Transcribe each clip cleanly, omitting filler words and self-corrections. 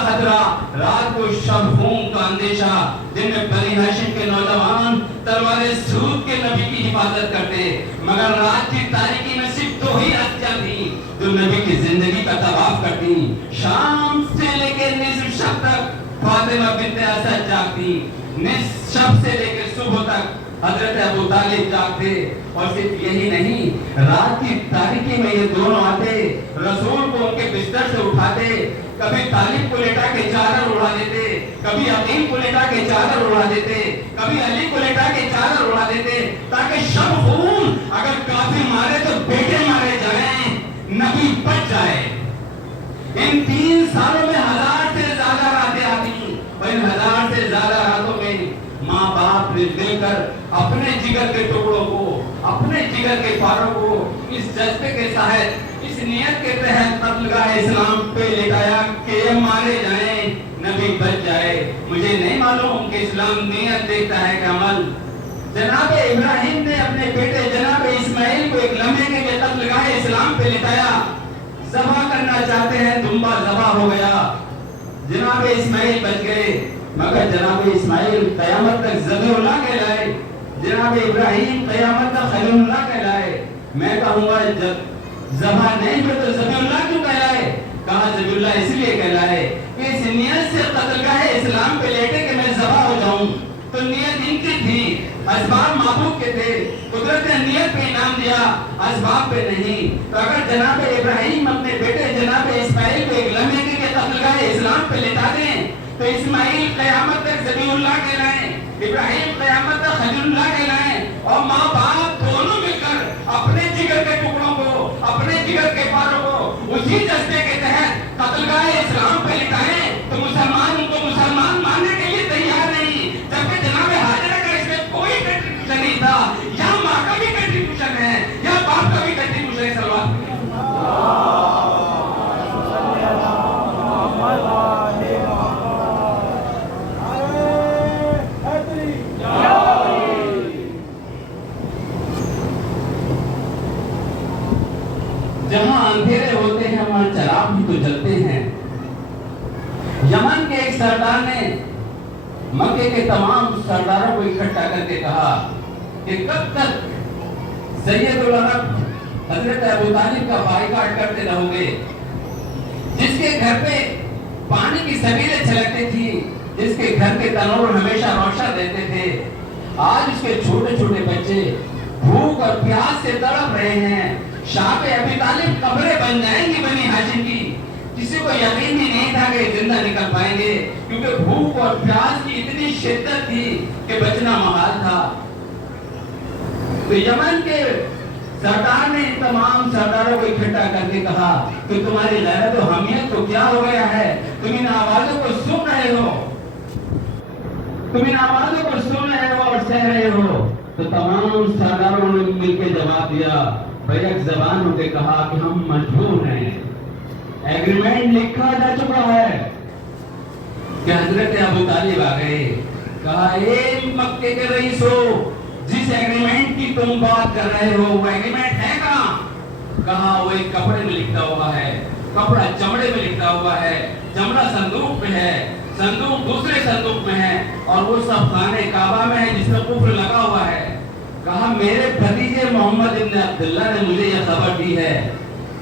کا خطرہ، رات کو شب خون کا اندیشہ، جن میں بنی ہاشم کے نوجوان تلوار سود کے نبی کی حفاظت کرتے، مگر رات کی تاریکی میں صرف دو ہی ہستیاں تھیں جو نبی کی زندگی کا طواف کرتی، شام سے لے کے نصف شب تک فاطمہ بنت اسد جاگتی، نصف شب سے لے کے صبح تک حضرت ابو طالب جاگتے، اور صرف یہی نہیں، رات کی تاریکی میں یہ دونوں آتے، رسول کو ان کے بستر سے اٹھاتے، کبھی طالب کو لیٹا کے چادر اڑا دیتے، کبھی عقیل کو لیٹا کے چادر اڑا دیتے، کبھی علی کو لیٹا کے چادر اڑا دیتے، تاکہ شب خون اگر کافر مارے تو بیٹے مارے جائیں، نبی بچ جائے۔ ان 3 سالوں میں 1000 سے زیادہ راتیں آتی، اور ان 1000 سے زیادہ راتوں میں ماں باپ نے مل کر اپنے جگر کے ٹکڑوں کو، اپنے جگر کے پاروں کو اس جذبے کے تحت، اس نیت کے تحت قتلگاہ اسلام پہ لٹایا کہ یہ مارے جائیں، نبی بچ جائے۔ مجھے نہیں معلوم کہ اسلام نیت دیکھتا ہے کہ عمل۔ جناب ابراہیم نے اپنے بیٹے جناب اسماعیل کو ایک لمحے کے لیے قتلگاہ اسلام پہ لٹایا، ذبح کرنا چاہتے ہیں، دمبا ذبح ہو گیا، جناب اسماعیل بچ گئے، مگر جناب اسماعیل قیامت تک ذبح اللہ کہلائے، جناب ابراہیم قیامت تک خلیل اللہ کہلائے۔ میں کہوں گا جب ذبح نہیں ہوئے تو ذبح اللہ کیوں کہلائے؟ کہا ذبح اللہ اس لیے کہلائے کہ اس نیت سے قتلگاہ اسلام پہ لیٹے کہ میں ذبح ہو جاؤں، تو نیت ان کی تھی، اسباب معبود کے تھے، قدرت نے نیت پہ انعام دیا، اسباب پہ نہیں۔ تو اگر جناب ابراہیم اپنے بیٹے جناب اسماعیل کو ایک لمحے کے قتلگاہ اسلام پہ لٹا دیں تو اسماعیل قیامت تک ذبیح اللہ کہلائیں، ابراہیم قیامت تک خلیل اللہ کہلائیں، اور ماں باپ دونوں مل کر اپنے جگر کے ٹکڑوں کو، اپنے جگر کے پاروں کو اسی جذبے کے تحت قتلگاہ اسلام پہ لٹائیں، تو مسلمان ان کو مسلمان ماننے کے لیے تیار نہیں، جبکہ جناب حاجرہ کا اس میں کوئی کنٹریبیوشن نہیں تھا۔ یا ماں کا بھی کنٹریبیوشن ہے یا باپ کا بھی کنٹریبیوشن ہے۔ سلوات جہاں اندھیرے ہوتے ہیں وہاں چراغ بھی تو جلتے ہیں۔ یمن کے ایک سردار نے مکے کے تمام سرداروں کو اکٹھا کر کے کہا کہ کب تک سید العرب حضرت ابو طالب کا بائیکاٹ کرتے رہو گے، جس کے گھر پہ پانی کی سبیلیں چھلکتی تھی، جس کے گھر کے تنور ہمیشہ روشن رہتے تھے، آج اس کے چھوٹے چھوٹے بچے بھوک اور پیاس سے تڑپ رہے ہیں۔ شاہ ابی طالب قبریں بن جائیں گی بنی ہاشم کی، کسی کو یقین بھی نہیں تھا کہ زندہ نکل پائیں گے، کیونکہ بھوک اور پیاس کی اتنی شدت تھی کہ بچنا محال تھا۔ تو یمن کے سردار نے تمام سرداروں کو اکٹھا کر کے کہا کہ تمہاری غیرت و حمیت کو کیا ہو گیا ہے، تم ان آوازوں کو سن رہے ہو، تم ان آوازوں کو سن رہے ہو اور سہ رہے ہو۔ تو تمام سرداروں نے مل کے جواب دیا، بیک زبان ہو کے کہا کہ ہم مجبور ہیں، ایگریمنٹ لکھا جا چکا ہے کہ حضرت ابو طالب آ گئے۔ کہا اے مکے کے رئیس ہو، جس ایگریمنٹ کی تم بات کر رہے ہو وہ ایگریمنٹ ہے کہاں؟ کہا وہ ایک کپڑے میں لکھا ہوا ہے، کپڑا چمڑے میں لکھا ہوا ہے، چمڑا صندوق میں ہے، صندوق دوسرے صندوق میں ہے، اور وہ سب خانہ کعبہ میں ہے جس میں قفل لگا ہوا ہے۔ کہا میرے بھتیجے محمد ابن عبداللہ نے مجھے یہ خبر دی ہے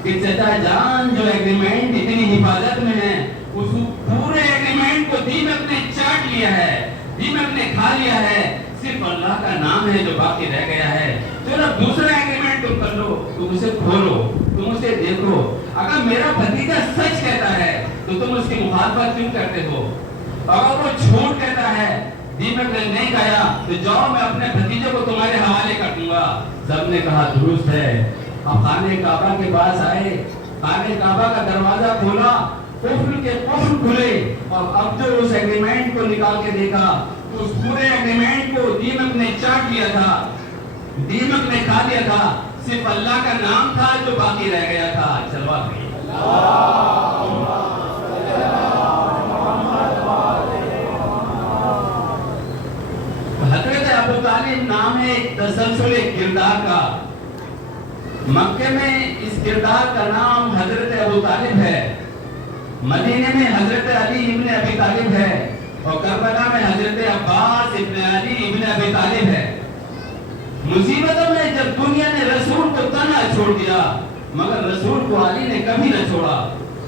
کہ چچا جان جو ایگریمنٹ اتنی حفاظت میں ہے، اس پورے ایگریمنٹ کو دیمک نے چاٹ لیا ہے، دیمک نے کھا لیا ہے، صرف اللہ کا نام ہے جو باقی رہ گیا ہے۔ چلو دوسرا ایگریمنٹ تم کر لو، تم اسے کھولو، تم اسے دیکھو، اگر میرا بھتیجا سچ کہتا ہے تو تم اس کی مخالفت کیوں کرتے ہو؟ اگر وہ جھوٹ کہتا ہے، دیمک نے نہیں کہا، تو جاؤ میں اپنے بھتیجے کو تمہارے حوالے کر دوں گا۔ سب نے کہا درست ہے۔ اب خانہ کعبہ کے پاس آئے، خانہ کعبہ کا دروازہ کھولا، قفل کے قفل کھلے، اور اب جو اس ایگریمنٹ کو نکال کے دیکھا تو اس پورے ایگریمنٹ کو دیمک نے چاٹ لیا تھا، دیمک نے کھا لیا تھا، صرف اللہ کا نام تھا جو باقی رہ گیا تھا۔ چلوا گئی حضرت ابو طالب نام ہے ایک تسلسل کردار کا۔ مکے میں اس کردار کا نام حضرت ابو طالب ہے۔ مدینے میں حضرت علی ابن ابی طالب ہے اور کربلا میں حضرت عباس ابن علی ابن ابی طالب ہے. مصیبتوں میں جب دنیا نے رسول کو تنہا چھوڑ دیا مگر رسول کو علی نے کبھی نہ چھوڑا.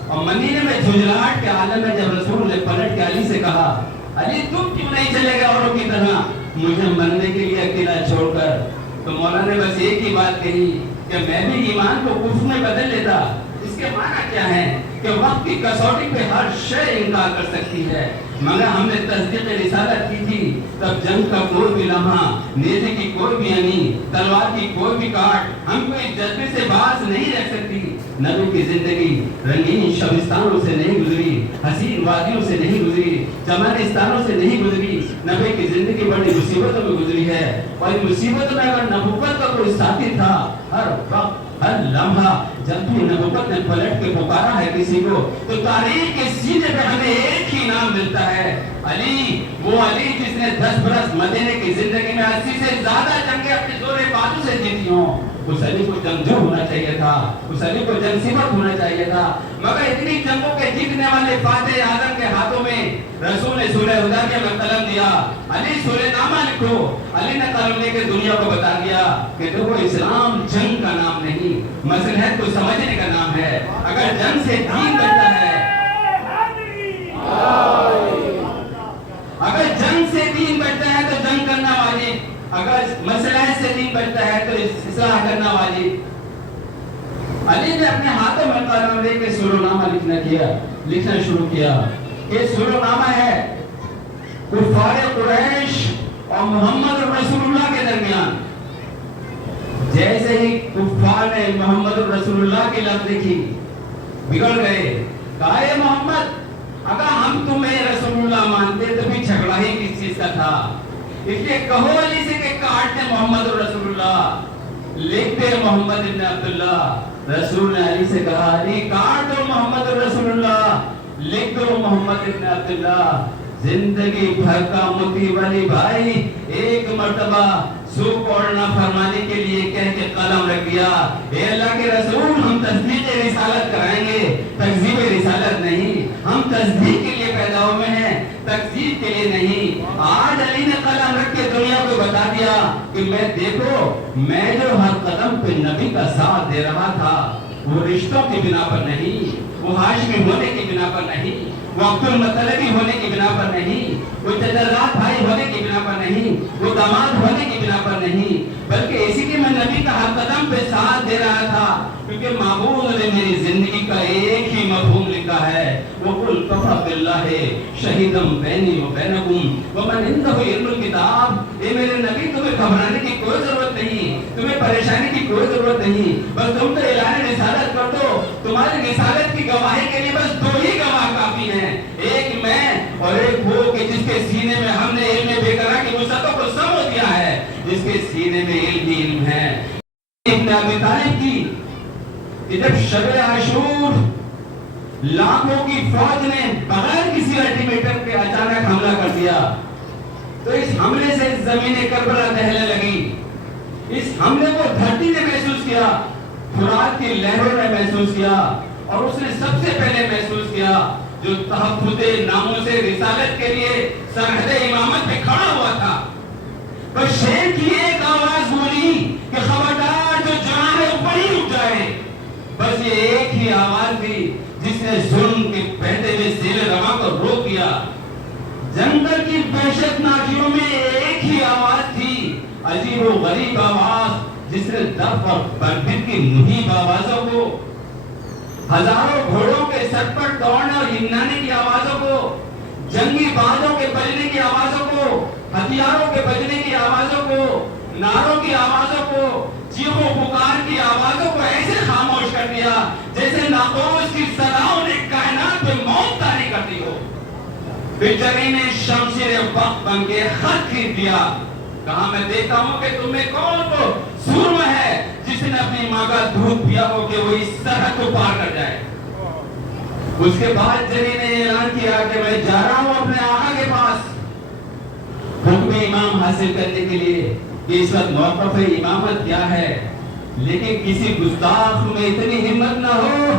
اور مدینے میں جھجھلاہٹ کے عالم میں جب رسول نے پلٹ کے علی سے کہا علی تم کیوں نہیں چلے گا اوروں کی طرح مجھے مرنے کے لیے اکیلا چھوڑ کر, تو مولا نے بس ایک ہی بات کہی کہ میں بھی ایمان کو کفر میں بدل لیتا. اس کے معنی کیا ہے کہ وقت کی کسوٹی پہ ہر شے انکار کر سکتی ہے مگر ہم نے تصدیق رسالت کی تھی تب جنگ کا کوئی بھی لمحہ, نیزے کی کوئی بھی انی, تلوار کی کوئی بھی کاٹ ہم کو اس جذبے سے باز نہیں رکھ سکتی. نبی کی زندگی رنگین شبستانوں سے نہیں گزری, حسین وادیوں سے نہیں گزری, چمنستانوں سے نہیں گزری. نبی کی زندگی بڑی مصیبتوں میں گزری ہے اور ان مصیبتوں میں اگر نبوت کا کوئی ساتھی تھا ہر وقت ہر لمحہ جب بھی نبوت نے پلٹ کے پکارا ہے کسی کو تو تاریخ کے سینے پہ ہمیں ایک ہی نام ملتا ہے علی. وہ علی جس نے 10 برس مدینے کی زندگی میں 80 سے زیادہ جنگیں اپنے زور بازو سے جیتی ہوں. اس علی کو جنگجو ہونا چاہیے تھا, اس علی کو جنگ صفت ہونا چاہیے تھا مگر اتنی جنگوں کے جیتنے والے فاتح اعظم کے ہاتھوں میں رسول نے سورہ حدیبیہ میں قلم دیا علی سورہ نامہ لکھو. علی نے قلم لے کے دنیا کو بتا دیا کہ دیکھو اسلام جنگ کا نام نہیں, مصلحت کو سمجھنے کا نام ہے. اگر جنگ سے دین بنتا ہے, اگر جنگ سے دین بنتا ہے تو جنگ کرنا واجب, اگر مصلحت سے دین بنتا ہے تو اصلاح کرنا واجب. علی نے اپنے ہاتھوں میں قلم لے کے سورونامہ لکھنا شروع کیا. یہ سورونامہ ہے کفار قریش اور محمد رسول اللہ کے درمیان. جیسے ہی کفار نے محمد رسول اللہ کی لفظ لکھی بگڑ گئے, کہا اے محمد اگر ہم تمہیں رسول اللہ مانتے تو بھی جھگڑا ہی کس چیز کا تھا, اس لیے کہو علی سے کہ کاٹتے محمد رسول اللہ, لکھتے محمد ابن عبداللہ. رسول نے علی سے کہا علی کاٹ دو محمد رسول اللہ, لکھ دو محمد ابن عبداللہ. زندگی بھر کا متی والی بھائی ایک مرتبہ سوکھ اوڑھنا فرمانے کے لیے کہہ کے قلم رکھ دیا. اے اللہ کے رسول ہم تصدیق رسالت کرائیں گے, تکذیب رسالت نہیں. ہم تصدیق کے لیے پیدا ہوئے ہیں, تکذیب کے لیے نہیں. آج علی نے قلم رکھ کے دنیا کو بتا دیا کہ میں دیکھو میں جو ہر قدم پہ نبی کا ساتھ دے رہا تھا وہ رشتوں کی بنا پر نہیں, وہ ہاشمی ہونے کی بنا پر نہیں, وہ عبد المطلبی ہونے کی بنا پر نہیں, وہ چچرزاد بھائی ہونے کی بنا پر نہیں, وہ داماد ہونے کی بنا پر نہیں, بلکہ اسی لیے میں نبی کا ہر قدم پہ ساتھ دے رہا تھا کیونکہ معبود نے میری زندگی کا ایک ہی مفہوم لکھا ہے وَقُلْ كَفَى بِاللَّهِ شَهِيدًا بَيْنِي وَبَيْنَكُمْ وَمَنْ عِنْدَهُ عِلْمُ الْكِتَابِ. اے میرے نبی تمہیں گھبرانے کی کوئی ضرورت نہیں, تمہیں پریشانی کی کوئی ضرورت نہیں, بس تم تو اعلان رسالت کر دو. تمہاری رسالت کی گواہی کے لیے بس 2 ہی گواہ کافی ہیں, ایک میں اور ایک وہ کہ جس کے سینے میں ہم نے علم بے قرار کی وسعتوں کو سمجھ دیا ہے, جس کے سینے میں علم ہی علم ہے. ابن ابی طالب کی کہ جب شب عاشور لاکھوں کی فوج نے بغیر کسی الٹیمیٹم کے اچانک حملہ کر دیا تو اس حملے سے زمین کربلا دہنے لگی. اس حملے کو دھرتی نے محسوس کیا, فرات کی لہروں نے محسوس کیا اور اس نے سب سے پہلے محسوس کیا جو تحفظ ناموس رسالت کے لیے سرحد امامت پہ کھڑا ہوا تھا. بس شیر کی ایک آواز بولی کہ خبردار جو جان ہے وہی اٹھ جائے. بس یہ ایک ہی آواز تھی جس نے ظلم کے بہتے ہوئے سیل رواں کو روک دیا. جنگل کی وحشت ناکیوں میں ایک ہی آواز تھی, عجیب و غریب آواز جس نے دف اور بربر کی مہیب آوازوں کو, ہزاروں گھوڑوں کے سر پر دوڑنے اور ہنانے کی آوازوں کو, جنگی بازوں کے بجنے کی آوازوں کو, ہتھیاروں کے بجنے کی آوازوں کو, نعروں کی آوازوں کو, چیخوں پکار کی آوازوں کو ایسے خاموش کر دیا جیسے ناقوس کی صداؤں نے کائنات پہ موت طاری کر دی ہو. بچری نے شمشیر وقت بن کے خط کھینچ دیا, کہا میں دیکھتا ہوں کہ تم میں کون کو سورما ہے جس نے اپنی ماں کا دودھ پیا ہو کہ وہ اس سرحد کو پار کر جائے. اس کے بعد جری نے اعلان کیا کہ میں جا رہا ہوں اپنے آقا کے پاس حکم امام حاصل کرنے کے لیے کہ اس وقت موقف امامت کیا ہے, لیکن کسی گستاخ میں اتنی ہمت نہ ہو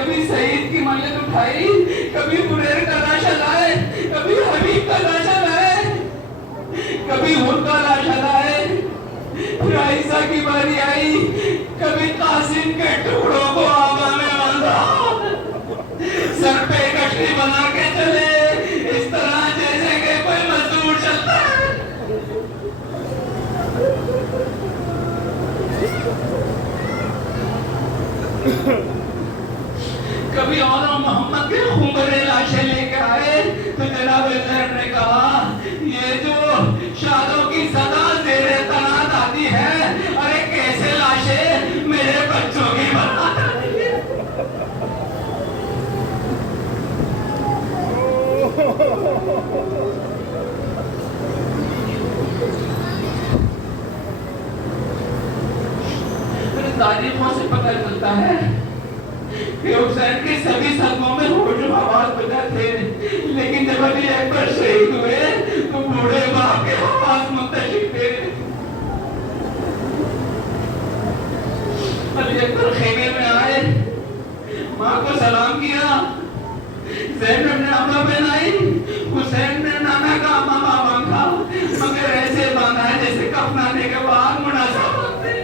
کبھی سعید کی ملت اٹھائی، کبھی بریر کا لاشا لائے، کبھی حبیب کا لاشا لائے، کبھی خود کا لاشا لائے، پھر عائشہ کی باری آئی، کبھی قاسم کے ٹکڑوں کو آبا میں باندھا، سر پہ کشتی بنا کے چلے، اس طرح جیسے کہ کوئی مزدور چلتا ہے۔ کبھی اور محمد کے خنگرے لاشیں لے کے آئے تو جناب زید نے کہا یہ جو شادوں کی صدا زیر تناد آتی ہے، ارے کیسے لاشیں میرے بچوں کی برباد آتی ہے۔ تاریخوں سے پتہ چلتا ہے کہ حسین کے سبھی صدموں میں ہوش و حواس بجا تھے، لیکن جب علی اکبر شہید ہوئے تو بوڑھے باپ کے حواس منتشر تھے۔ علی اکبر خیمے میں آئے، ماں کو سلام کیا، زینب نے اماں پہنائی، حسین نے نانا کا امامہ باندھا، مگر ایسے باندھا ہے جیسے کفنانے کے بعد مناسب باندھتے۔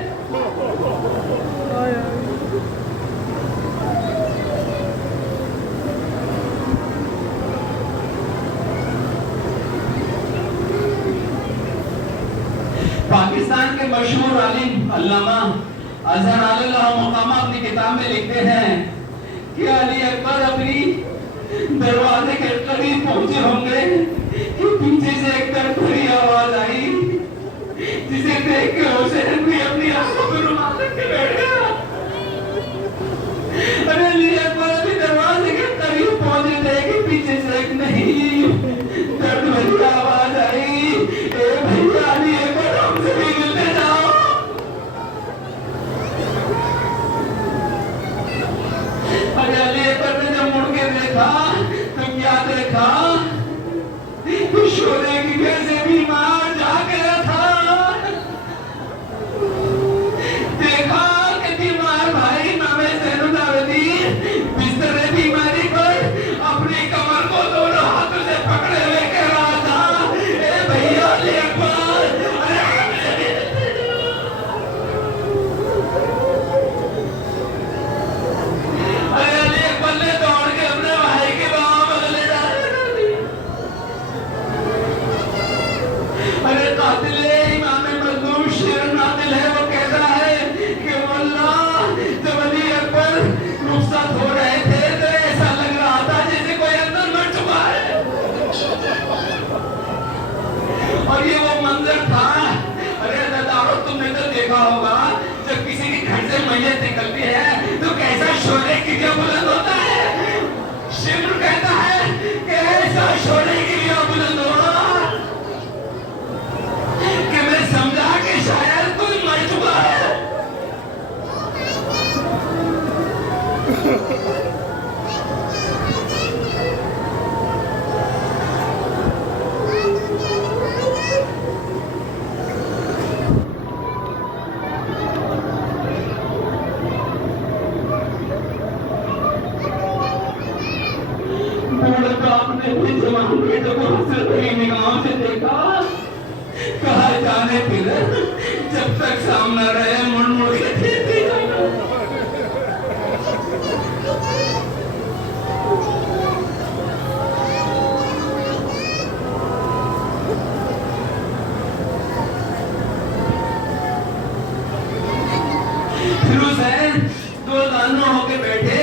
پاکستان کے مشہور عالم علامہ اظہر اللہ مقامہ اپنی کتاب میں لکھتے ہیں کہ علی اکبر اپنی دروازے کے قریب پہنچے ہوں گے کہ پیچھے سے ایک درد بھری آواز آئی، جسے دیکھ کے حسین بھی اپنی آنکھوں میں رومال رکھ کے بیٹھ گیا۔ ارے علی اکبر ابھی دروازے کے قریب پہنچے تھے کہ پیچھے سے ایک نہیں درد بھری آواز آئی، اے بھیا علی اکبر ہم سے بھی ملنے جاؤ۔ ارے علی اکبر نے جب مڑ کے دیکھا تو کیا دیکھا کہ شورے کی گھر سے بیمار جا گیا تھا، دیکھا کہ بیمار بھائی امام زین العابدین بستر بیماری پر اپنی کمر کو دونوں ہاتھوں سے پکڑے ہوئے کہہ رہا تھا، اے بھیا علی اکبر ارے علی اکبر نے دوڑ کے اپنے بھائی کے باہوں بدلے جا رہے۔ ارے قاتل امام مظلوم شیر نادل ہے، وہ کہتا ہے کہ واللہ جب علی اکبر رخصت ہو رہے تھے تو ایسا لگ رہا تھا جیسے کوئی اندر مر چکا ہے، اور یہ وہ منظر تھا۔ ارے عزیزارو تم نے تو دیکھا ہوگا جب کسی کے گھر سے میت نکلتی ہے تو کیسا شعلے کی جو بلند ہوتا ہے، شمر کہتا ہے کہ ایسا شعلے کی جو بلند ہوا کہ میں سمجھا کہ شاید کوئی مر چکا ہے۔ نے بھی زمان کے جب حسرت کی نگاہوں سے دیکھا، کہا جانے پھر جب تک سامنا رہے مڑ مڑ کے دیکھتے جانا۔ پھر حسین دو دانوں ہو کے بیٹھے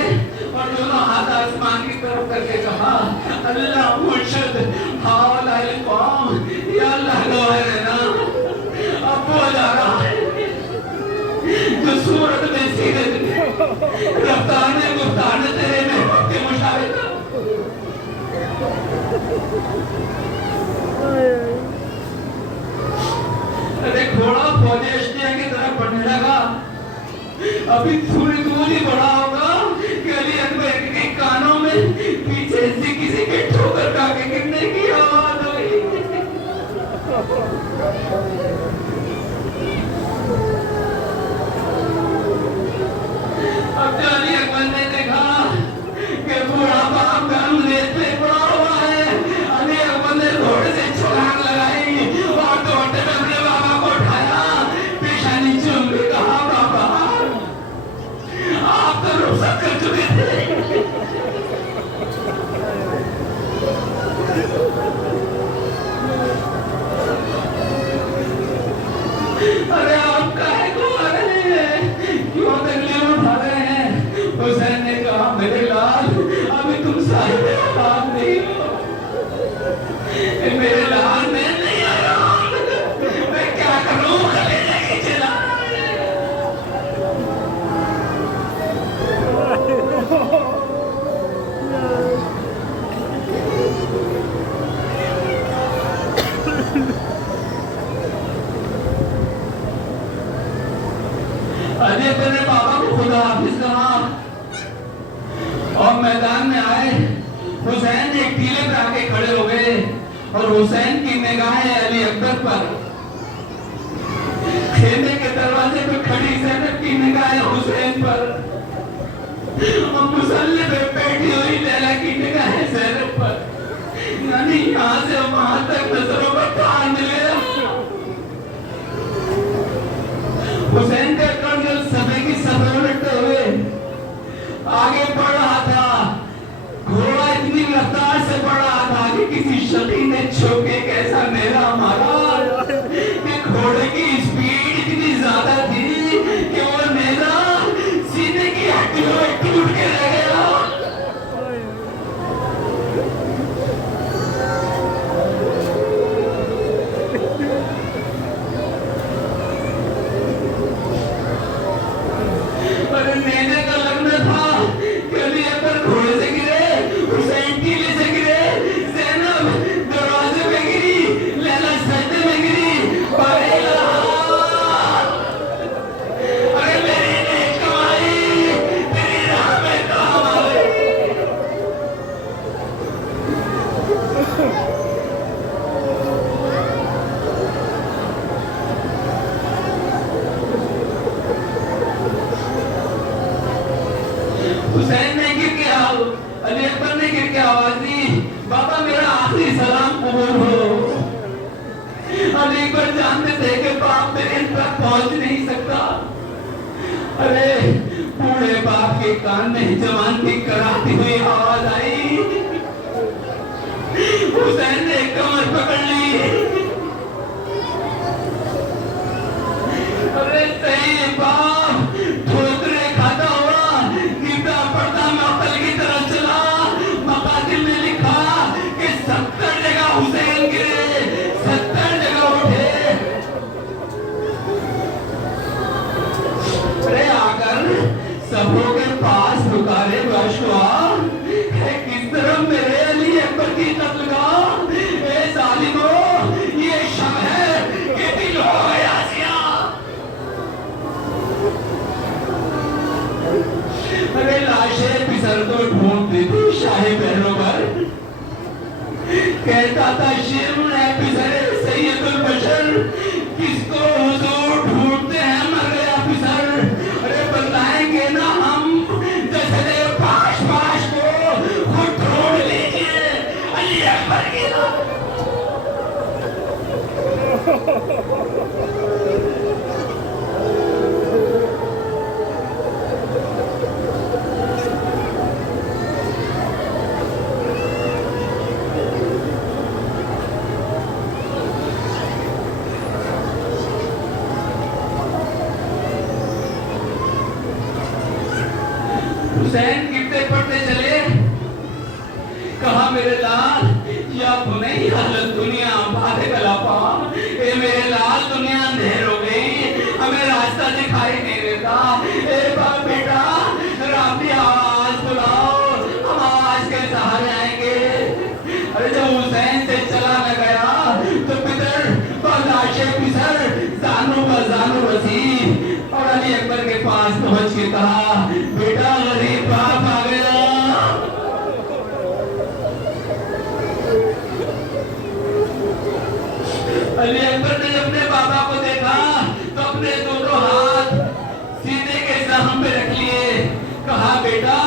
اور دونوں ہاتھ آسمان کی طرف کر کے کہا، اللہ مرشد ہاؤلائے القوم، یا اللہ گواہ رہنا اب وہ جا رہا ہے جو صورت میں سیرت رفتار میں گفتار میں تیرے محبوب کے مشابہ تھا۔ ارے گھوڑا فوج اشتیا کی طرف بڑھنے لگا، ابھی تھوڑی دور ہی بڑھا ہوگا کہ علی اکبر کے کانوں میں پیچھے سے کسی کے ٹھوکر کھا کے گرنے کی آواز ہوئی۔ اب جو علی اکبر نے دیکھا میرے لال میں نہیں آیا، میں کیا کروں، کلیجے کی چلا۔ علی اکبر نے بابا کو خدا حافظ کہا اور میدان میں آئے۔ حسین ایک ٹیلے پہ آ کے کھڑے ہو گئے اور حسین کی نگاہیں علی اکبر پر، خیمے کے دروازے پہ کھڑی زینب کی نگاہیں حسین پر، اور مصلی پہ بیٹھی ہوئی لیلا کی نگاہیں زینب پر، یعنی یہاں سے وہاں تک نظروں پر پار ملے۔ حسین کا کنجل سبے کی سبے اٹھتے ہوئے آگے بڑھ رہا تھا، گھوڑا اتنی رفتار سے بڑھ رہا تھا کہ کسی شقی نے چھوک کے ایسا میرا مارا کہ گھوڑے کی سپیڈ اتنی زیادہ تھی کہ وہ نیزہ سینے کی ہڈیوں میں ٹوٹ کے رہ گیا۔ اور نیزے کا لگنا تھا کہ علی اکبر گھوڑے سے گرے، حسین ٹیلے سے گرے، زینب دروازے پہ گری، لیلا سجدے میں گری، ارے میری نیک کمائی تیری راہ میں کام آ گئی۔ حسین نے گر کے علی اکبر نے گر کے آواز دی، بابا میرا آخری سلام قبول ہو۔ علی اکبر جانتے تھے کہ باپ میرے ان تک پہنچ نہیں سکتا۔ ارے بوڑھے باپ کے کان میں جوان کی کراتی ہوئی آواز آئی، حسین نے کمر پکڑ لی۔ ارے صحیح باپ ٹھوکرے کھاتا ہوا گرتا پڑتا مقتل کی طرف چلا۔ مقاتل نے لکھا کہ 70 جگہ حسین گرے، 70 جگہ اٹھے۔ ارے آ کر سبوں کے پاس پکارے بشوا، کس طرح میرے علی اکبر کی قتل گاہ، اے ظالمو یہ شب ہے کہ دل ہو گیا سیاہ۔ ارے لاشیں پسر تو ڈھونڈتی تھی شاہ پہلو پر، کہتا تھا شرم ہے پسرے سید البشر، کس کو حضور ڈھونڈتے ہیں مر گیا پسر۔ ارے بتائیں گے نا ہم جسدے پاش پاش کو خود ڈھونڈ لیجئے علی اکبر کی نام۔ حسین گرتے پڑتے چلے، کہا میرے لال یا بنی حالت دنیا باد کلاپا، اے میرے لال دنیا اندھیر ہو گئی، ہمیں راستہ دکھائی نہیں دیتا، اے باپ بیٹا رابطی آواز بلاؤ، ہم آواز کے سہارے آئیں گے۔ ارے جب حسین سے چلا نہ گیا تو پتر برداشت پسر زانو کا زانو رسی، اور علی اکبر کے پاس پہنچ کے کہا بیٹا غریب باپ آ گیا۔ علی اکبر نے اپنے بابا کو دیکھا تو اپنے دونوں ہاتھ سینے کے زخم پہ رکھ لیے، کہا بیٹا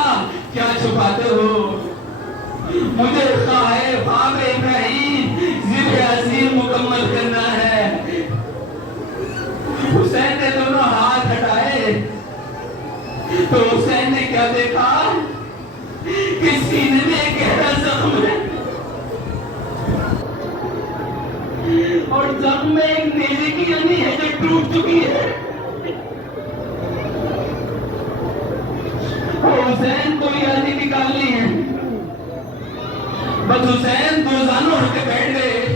کیا چھپاتے ہو، مجھے خواہ خواب ابراہیم ذبح عظیم مکمل کرنا ہے۔ حسین نے دونوں ہاتھ ہٹائے تو حسین نے کیا دیکھا کہ سینے میں ایک گہرا زخم ہے اور زخم میں ایک نیزے کی یعنی ہے جو ٹوٹ چکی ہے۔ اور حسین کو یادی نکالنی ہے، بس حسین دو زانوں اٹھ کے بیٹھ گئے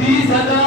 20,000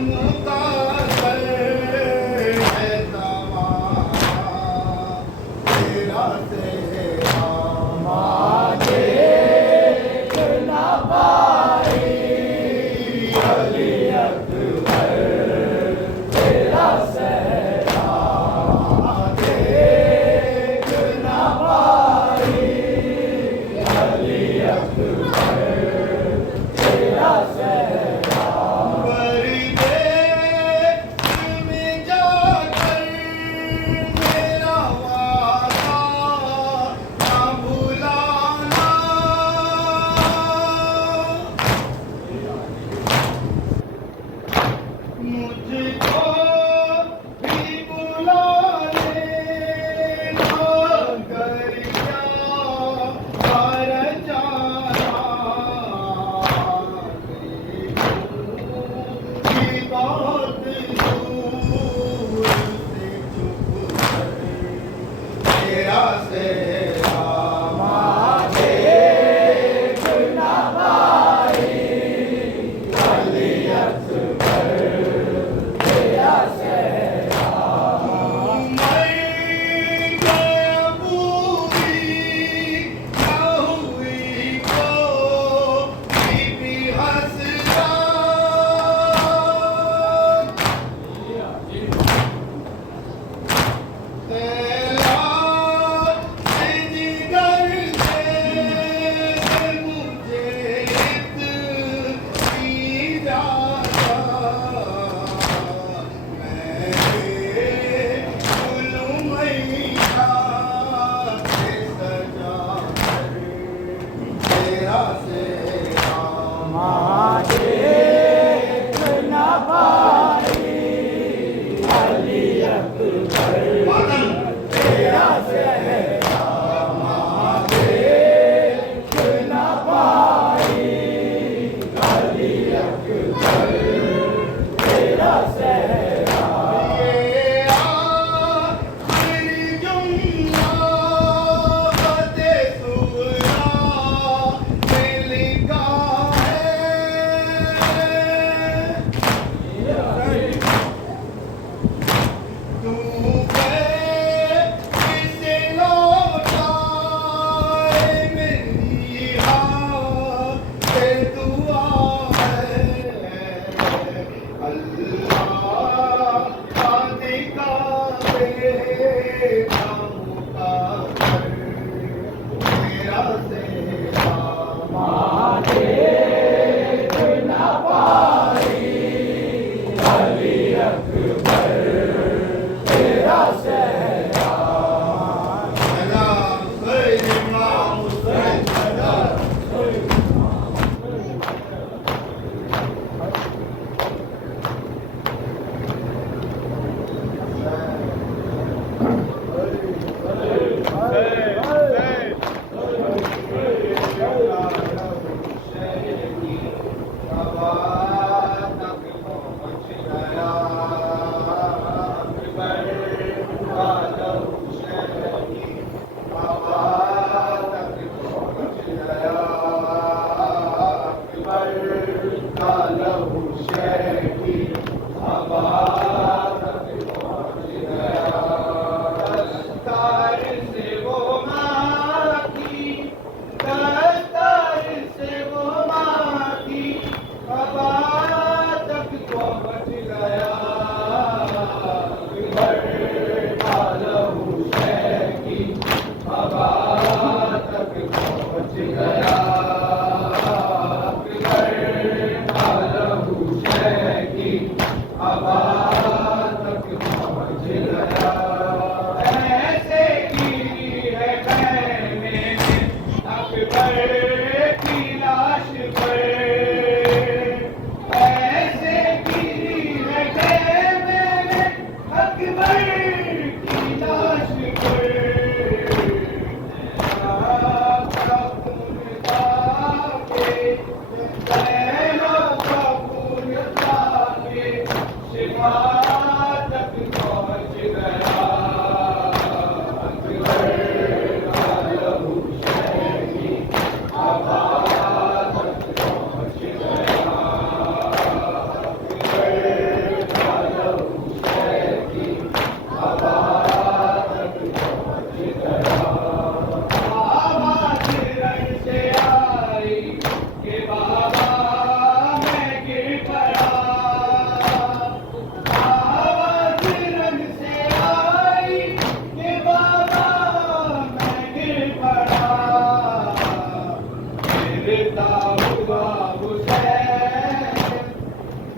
مقدر ہے زمانہ تیرا تیرا ماں دیکھ نہ پائی علی اکبر تیرا صحرا دیکھ نہ پائی علی اکبر تیرا صحرا بڑی دیر میں جا کر میرا وعدہ نہ بھلانا مجھ کو بھی بلا لینا کر کیا کر جانا کی بات دور سے چھپ کر تیرا صحرا ماں دیکھ نہ پائی علی اکبر تیرا صحرا میں گیا پوری نہ ہوئی کو بی بی حسرا تیرا جگر سے مجھے اتنی زیادہ میں گل میاں سے سجا کر تیرا صحرا ماں دیکھ نہ پائی علی اکبر تیرا صحرا ماں دیکھ نہ پائی علی اکبر تیرا صحرا یہ آخری جملہ خط سغرا میں لکھا ہے تو کسے لوٹائے میری ہاتھ سے دعا ہے اللہ دکھا دے تیرا صحرا ماں دیکھ نہ پائی علی اکبر تیرا صحرا سلام سیدنا حسین شفا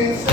جس